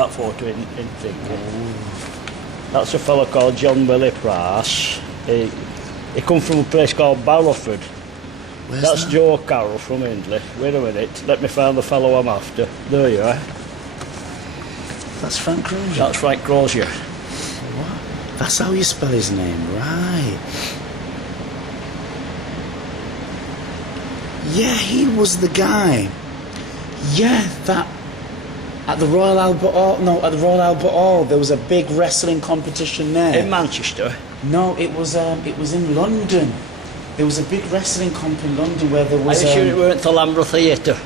that photo in thinking. That's a fella called John Willie Price. He come from a place called Barrowford. Where's That's that? Joe Carroll from Hindley. Wait a minute, let me find the fellow I'm after. There you are. That's Frank Crozier. That's Frank Crozier. What? That's how you spell his name, right? Yeah, he was the guy. Yeah, that at the Royal Albert Hall. No, at the Royal Albert Hall, there was a big wrestling competition there. In Manchester? No, it was in London. There was a big wrestling comp in London where there was. Are you sure it weren't the Lambro Theatre?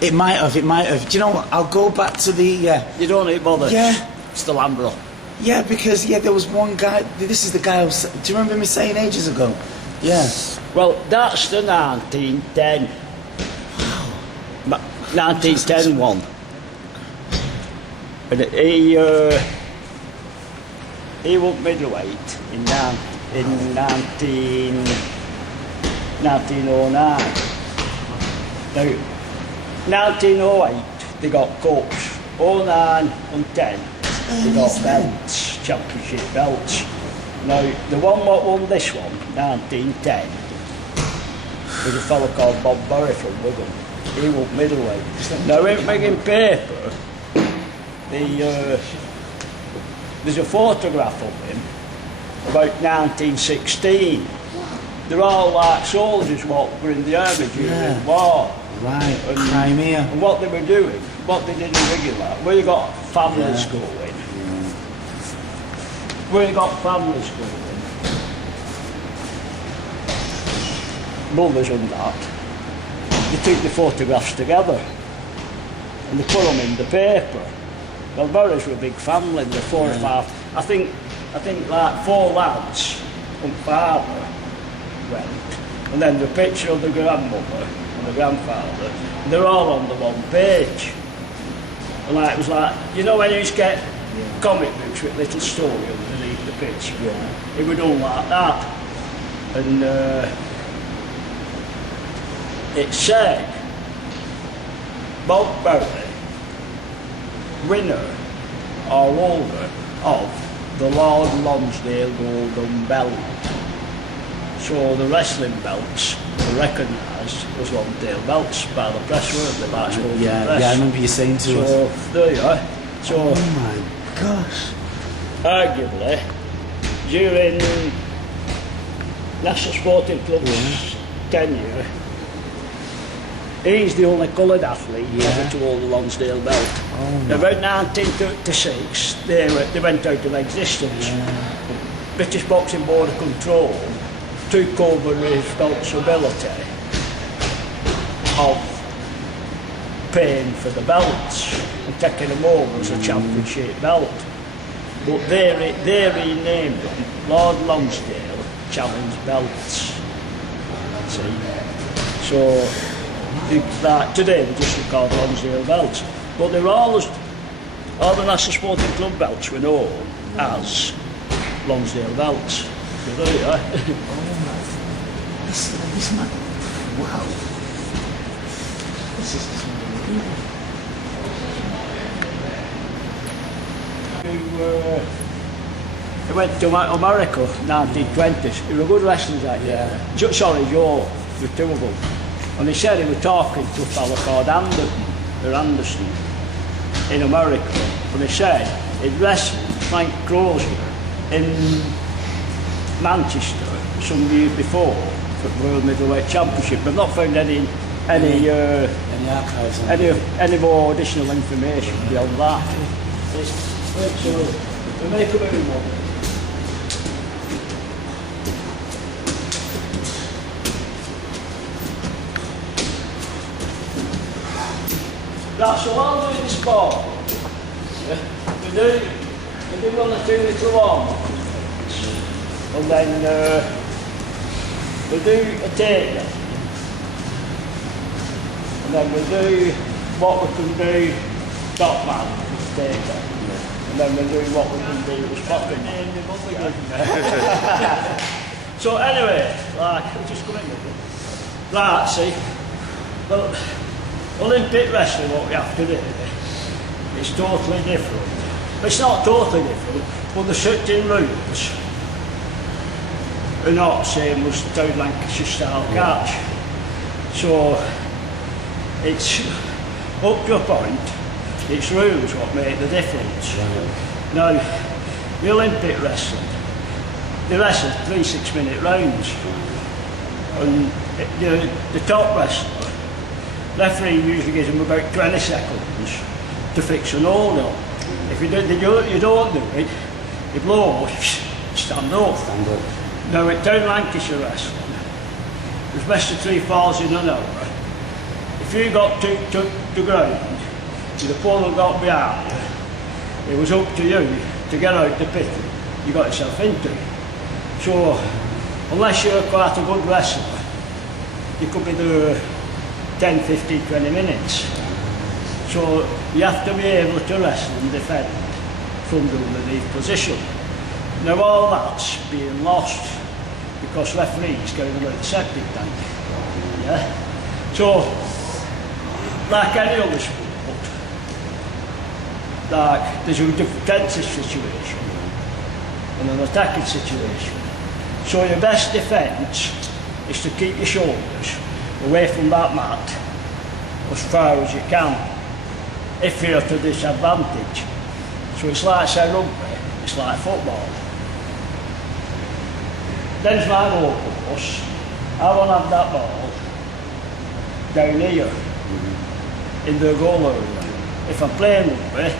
It might have. Do you know what? I'll go back to the. You don't need bother. Yeah. It's the Lambro. Yeah, because there was one guy. This is the guy. Do you remember me saying ages ago? Yeah. Well, that's the 1910. Wow. 1910 one. And he was middleweight in 1909. Now, 1908 they got cups. 09 and 10 they got belts, championship belts. Now, the one what won this one, 1910, was a fellow called Bob Burry from Wigan. He was middleweight. Now, in making paper, there's a photograph of him about 1916. They're all like soldiers what were in the army during the war. Right, Crimea. And what they were doing, what they did in regular, where you got families going. Where you got families going. Mothers and that. They took the photographs together and they put them in the paper. Well, Burris were a big family, there were 4 or 5. I think like 4 lads and father went. And then the picture of the grandmother and the grandfather, they're all on the one page. And like, it was like, you know when you just get comic books with little story underneath the picture? Yeah. It would all like that. And it said, Bob Burry, winner or holder of the Lord Lonsdale Golden Belt. So the wrestling belts were recognised as Lonsdale belts by the press, weren't they? By press. Yeah, I remember you saying to us. So there you are. So, oh my gosh. Arguably, during National Sporting Club's tenure, he's the only coloured athlete ever to hold the Lonsdale belt. About 1936, they went out of existence. British Boxing Board of Control took over the responsibility of paying for the belts and taking them over as a championship belt. But they renamed them Lord Lonsdale Challenge Belts. See? So, like today they're just called Lonsdale belts. But they're all the National Sporting Club belts were known as Lonsdale belts. So there you are. This man, wow. This is He went to America 1920s. He was a good wrestler that year. Sorry, Joe, the 2 of them. And he said he was talking to a fellow called Anderson in America. And he said he'd wrestled Frank Crozier in Manchester some years before for the World Middleweight Championship. I've not found any archives, any more additional information beyond that. So, we make a move on. Right, so while we're doing this sport, we do one or 2 little arms, and then we do a takedown, and then we do what we can do top man with the takedown, and then we do what we can do with pocket man. So anyway, like, we'll just come in with it. Right, see, well, Olympic wrestling, what we have to do it's totally different. It's not totally different, but the certain rules are not the same as down Lancashire style catch. So it's up to a point, it's rules what make the difference. Now, the Olympic wrestling, they wrestle 3 6-minute rounds. And the top wrestler, referee usually gives them about 20 seconds to fix an hold up. If you don't do it, you blow, stand up. Now at down Lancashire wrestling, there's best of 3 falls in an hour. If you got to the ground, the opponent got behind, it was up to you to get out the pit you got yourself into. So, unless you're quite a good wrestler, you could be there 10, 15, 20 minutes. So, you have to be able to wrestle and defend from the underneath position. Now, all that's being lost because referees going about the septic tank. Yeah? So, like any other sport, like there's a defensive situation and an attacking situation. So your best defence is to keep your shoulders away from that mat as far as you can, if you're at a disadvantage. So it's like, say, rugby, it's like football. There's my goal course. I want to have that ball down here, in the goal area. If I'm playing rugby,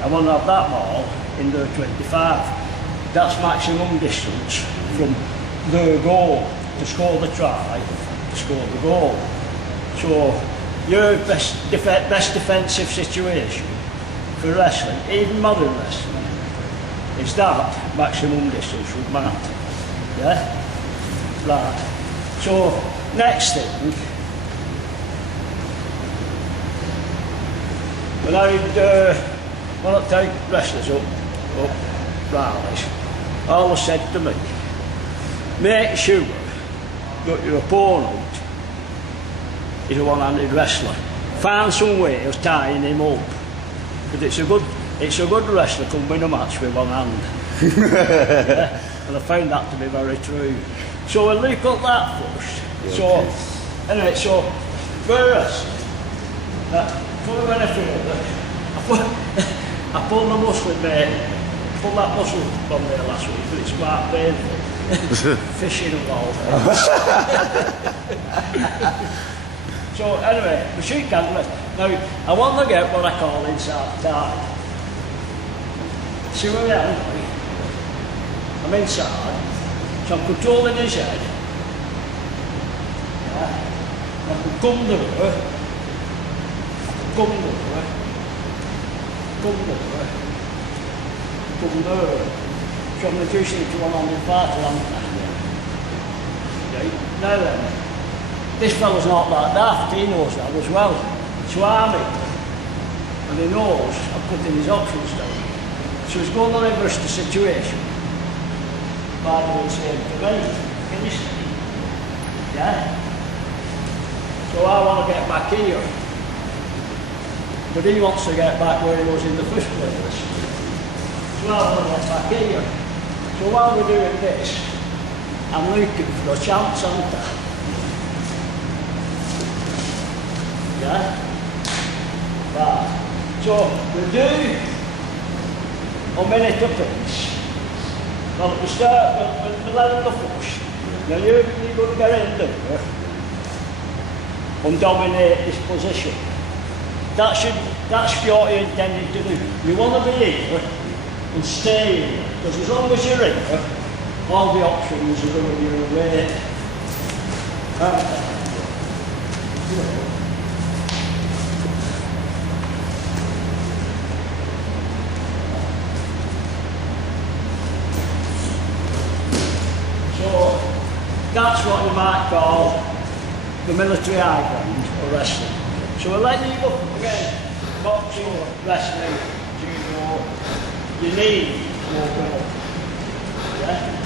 I want to have that ball in the 25. That's maximum distance from the goal to score the try, to score the goal. So your best defensive situation for wrestling, even modern wrestling, is that maximum distance from mat. Yeah? Right. So next thing, when I take wrestlers up rallies, always said to me, make sure that your opponent is a one-handed wrestler. Find some way of tying him up. But it's a good wrestler can win a match with one hand. Yeah? And I found that to be very true. So we'll look at that first. Yeah, so okay. Anyway, so first, before I went further, I pulled my muscle there. Pulled that muscle from there last week, but it's quite painful. Fishing and all that. So anyway, the sheet can't rest. Now, I want to get what I call inside tight. See where I am? I'm inside, so I'm controlling his head. Yeah. I can come there, come there, so I'm reducing it to 100 parts, okay. Now then, this fella's not that daft, he knows that as well. So I'm it, and he knows I'm putting his options down. So he's going to reverse the situation by doing the same to me. Can you see? Yeah? So I want to get back here, but he wants to get back where he was in the first place. So I want to get back here. So while we're doing this, I'm looking for a chance, aren't I? Yeah? Right. So we do a minute apiece. Well, we start with 11 the push. Now you're going to get in there and dominate this position. That's what you're intended to do. You want to be here and stay here, because as long as you're here, all the options are going your way. So that's what you might call the military high ground or wrestling. So we'll let you go again. Boxing, wrestling, judo, you need walking up. Yeah?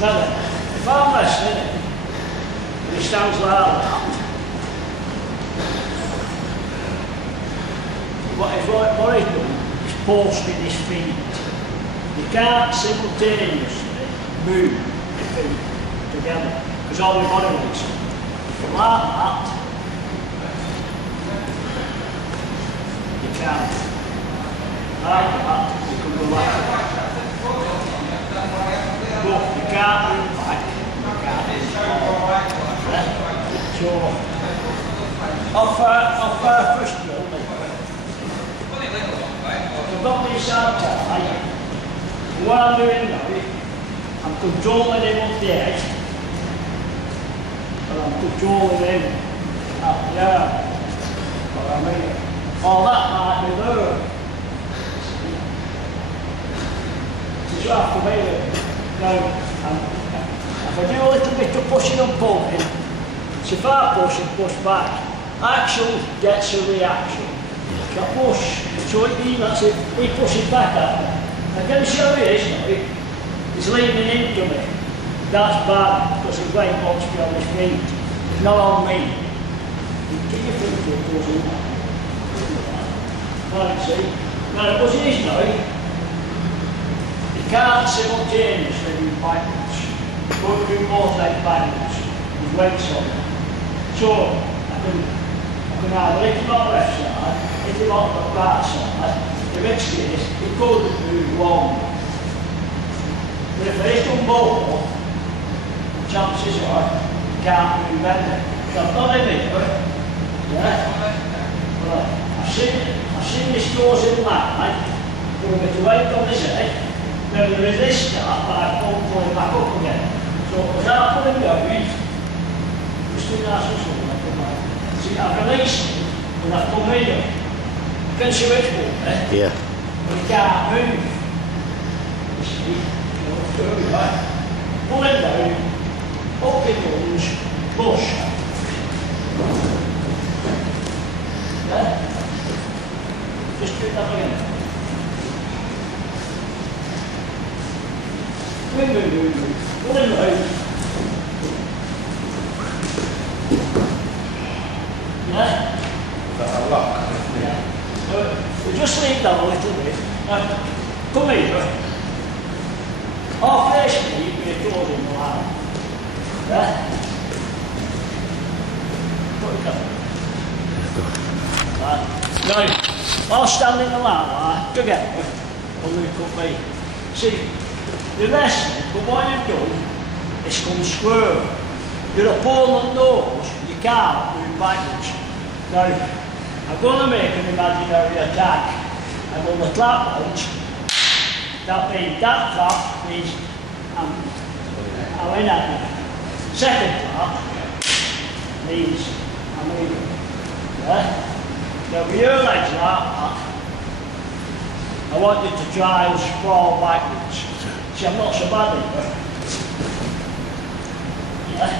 Now then, if I'm wrestling and he stands like that, what he's done is posted his feet. You can't simultaneously move your feet together because all your body weights on. Like that, you can't. Like that, you can go like that. But you can't move back, you can't move forward. So, off first drill, I've got this hard tie, and what I'm doing now, I'm controlling him up the edge, and I'm controlling him up there. What I mean? Oh, that might be there. You have to be there. Now, if I do a little bit of pushing and pulling, so if I push and push back, action gets a reaction. So I push, so he pushes back at me. I can show you this now, he's leaning into me. That's bad, because his weight wants to be on his feet. It's not on me. You keep your feet to it, goes in that. Right, see? Now, what's this now? You can't simultaneously move backwards. Don't do both legs backwards. His weight's on it. So, I can either hit him on the left side, hit him on the right side. The next case, he could move one. But if I hit them both, chances are he can't move better. So I've got him here, yeah? Right. I've seen this goes in line, with a bit of weight on his head. Now we resist that by pulling back up again. So as I pull him down, just do nice and slow, I come back. See, I release him when I come here. You can see which one, Yeah. But he can't move. You see, right? Pull him down, up he goes, push. Yeah? Just do that again. Move. Pull him down. Yeah? That a lock. Yeah. So we just leave that a little bit. Come here. Half this knee with your toes in the line. Yeah? Put it down. Right. Now, I'll stand in the line like together and we put me. See, the wrestling, but what you've done is come square. Your opponent knows you can't move backwards. Now, I'm going to make an imaginary attack. I'm on the clap launch. That means that clap means I'm in at you. Second clap means I'm in. Yeah? Now with your legs like that, I want you to try and sprawl backwards. See, I'm not so bad either. Yeah?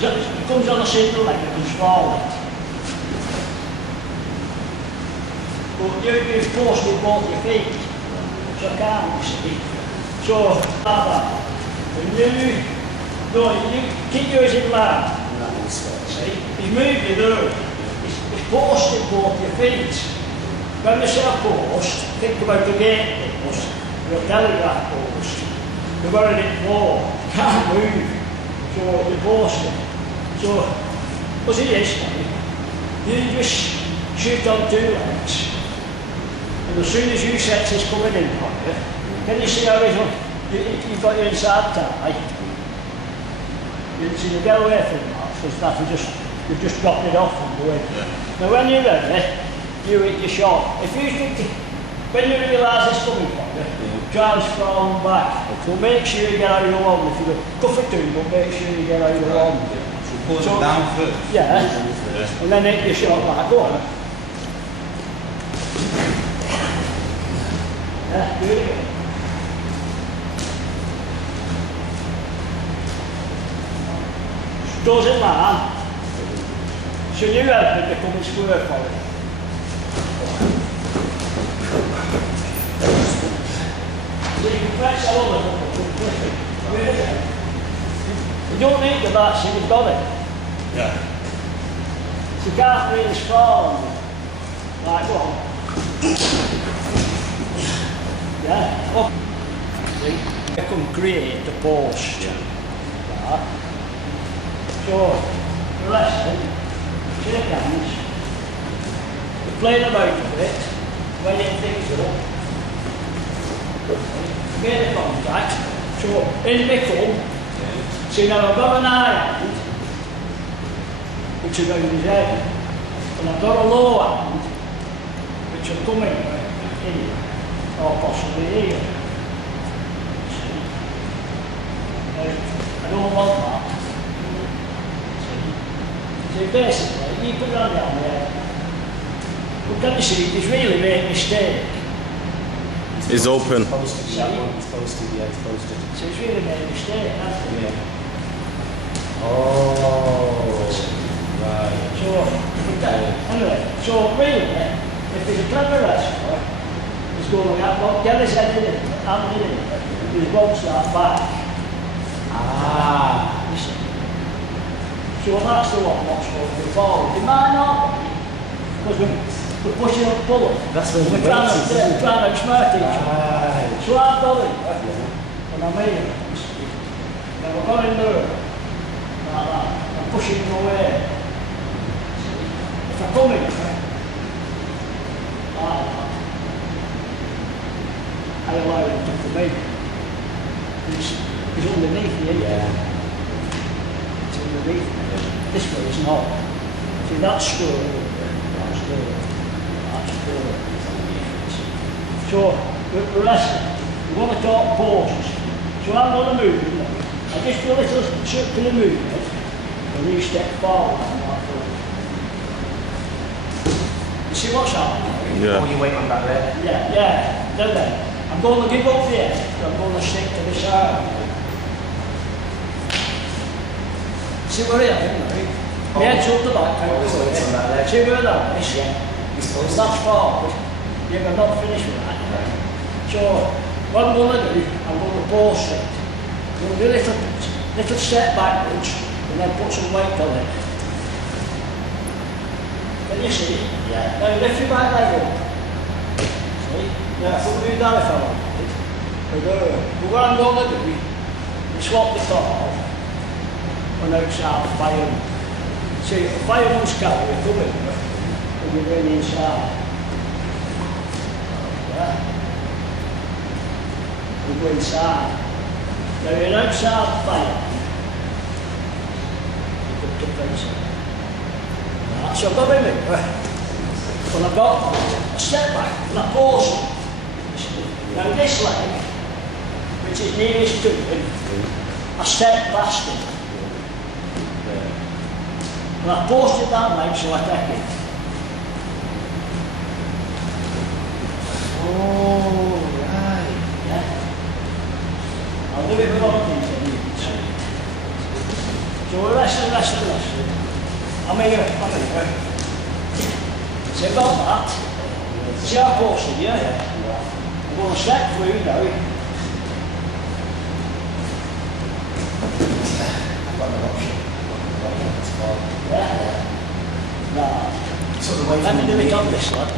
So it comes on a single leg, I can sprawl it. But you've posted both your feet, so I can't, you see. So, like that. And you keep yours in line. See, he's moving there. He's posted both your feet. When you say a post, think about the gate post, your telegraph post. You're wearing it low, can't move. So you're posted. So, what's it is now? You just shoot on two legs. And as soon as you set this coming in for you, can you see how you've got your inside tie? So you get away from that, because that you've just dropped it off and away. Now when you're ready, you hit your shot. If you think, when you realise it's coming for you, try and sprawl back. So make sure you get out of your one. If you go for two, but make sure you get out of your one. So pull it down first. Yeah, and then hit your shot back. Go on. Yeah, do it again. Does it man? So you help it becoming square for it. So you can press all of it. You don't need the match, you've got it. Yeah. So you can't really fall on it. Like, go on. Yeah. Up. See? You can create a post. Right. So, the lesson, shake hands. You're playing about a bit, weighing things up. Get the contact. So, in the middle, so now I've got an high hand, which is around his head, and I've got a low hand, which will come in here, or possibly here. See? I don't want that. See? So basically, you put it on down there, but can you see, he's really made a mistake. It's open. It's posted, that one is posted, yeah, it's posted. So he's really made a mistake, hasn't he? Yeah. Oh, right. So, anyway, so really, if he's a clever wrestler, he's going to get his head in it, hand in it, he won't start back. Ah. You see. So that's the one what's going to be forward. He might not be, because we're pushing up pull. That's when we're trying to outsmart each other. Right. So I've got it, and I'm here. Now we're going there, like that. I'm pushing him away. If I come in, like that, I allow him to come in. He's underneath me, isn't he? Yeah. It's underneath me. This way is not. See, that's screw over there. That's screw. That's screw. So, we're wrestling. We want to talk poses. So I'm going to move now. I just do a little circular movement, and you step forward and that forward. You see what's happening? Yeah. Oh, you wait on that there? Yeah, then. I'm going to give up the end, I'm going to stick to the side. See where I am, right? My head's up the back, right? See where that is? Yeah. That's forward. Yeah, I'm not finished with that. So, what I'm going to do, I'm going to post it. I'm going to do a little step backwards, and then put some weight on it. Can you see? Yeah. Now lift your back leg up. See? Yeah, I couldn't do that if I wanted. But what I'm going to do is swap the top and outside fire. See, if the fireman's carry, you come in and you bring inside. Yeah. You go inside. Now you're an outside fire. You put the face in. Right, so I've got him in. Well, I've got a step back and I pause him. Now this leg, which is nearest to him, I step past him. And I post it that way so I take it. Oh, right. Yeah. I'll do it with other things that you can see. So we're wrestling. I'm here. So I've got that. See how I posted you? Yeah. I'm going to step through now. I've got an option. Yeah. No. So the way Let me do it on this, lad.